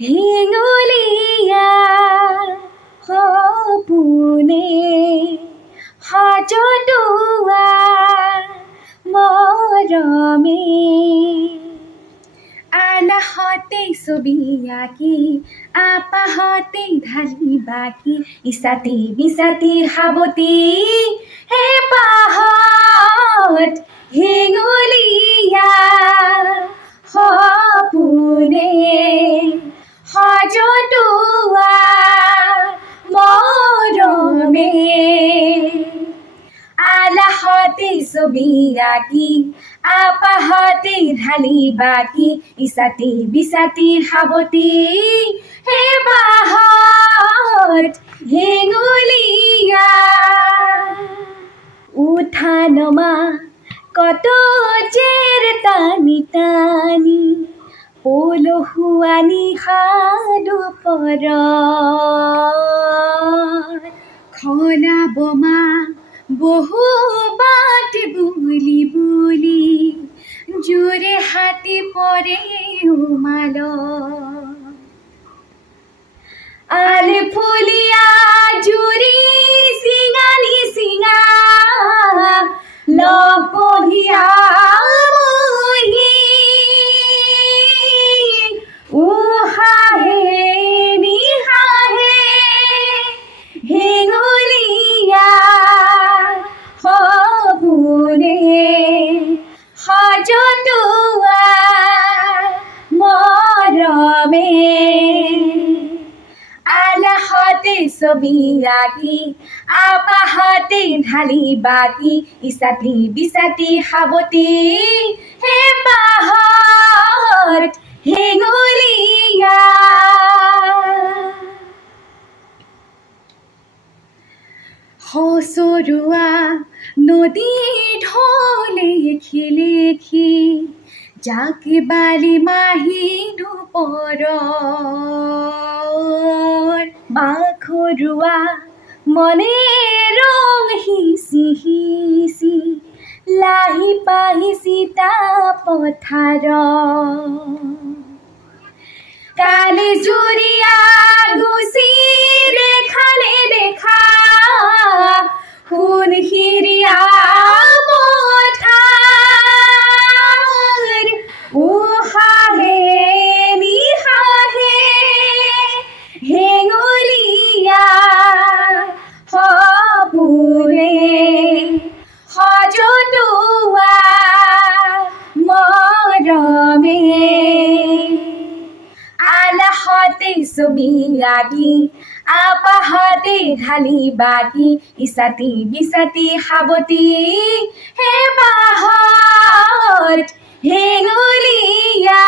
হেঙুলীয়া সপোনে সজটোৱা মৰমে আলাহতে ছবি আঁকি আপাহতে ঢালি বাকি ইছাতি বিচাতিৰ সাৱতি হে পাহত হেঙুলীয়া সপোনে সজটোৱা মৰমে আলাহতে ছবি আঁকি আপাহতে ঢালি বাকি ইছাতি বিচাতিৰ সাৱতি হে পাহত হেঙুলীয়া উঠা নমা কত জেৰ টানি টানি পলহুৱা নিশা দুপৰত খলা বমা বহু বাট বুলি বুলি জোৰে হাতী পৰে উমাল আলে ফুলিয়া জুৰি চিঙানি চিঙা লপহিয়া মহি উহাহে নিহাহে হেঙুলীয়া সপোনে সজটোৱা মৰমে আলাহতে ছবি আঁকি আপাহতে ঢালি বাকি ইছাতি বিচাতি সাৱতি হে পাহত হেঙুলীয়া সঁচৰুৱা নদীৰ ঢলে লেখি লেখি যাকে বালি মাহি দুপৰ বাখৰুৱা মনে ৰং সিঁচি সিঁচি লাহি পাহি চিতা পথাৰ কালি জুৰিয়া গুচি দেখালে দেখা সোণ হিৰিয়া পথাৰ উহাহে নিহাহে হেঙুলীয়া সপোনে সজটোৱা মৰমে আলাহতে ছবি আঁকি আপাহতে ঢালি বাকি ইছাতি বিচাতি সাৱতি হে পাহত হেঙুলীয়া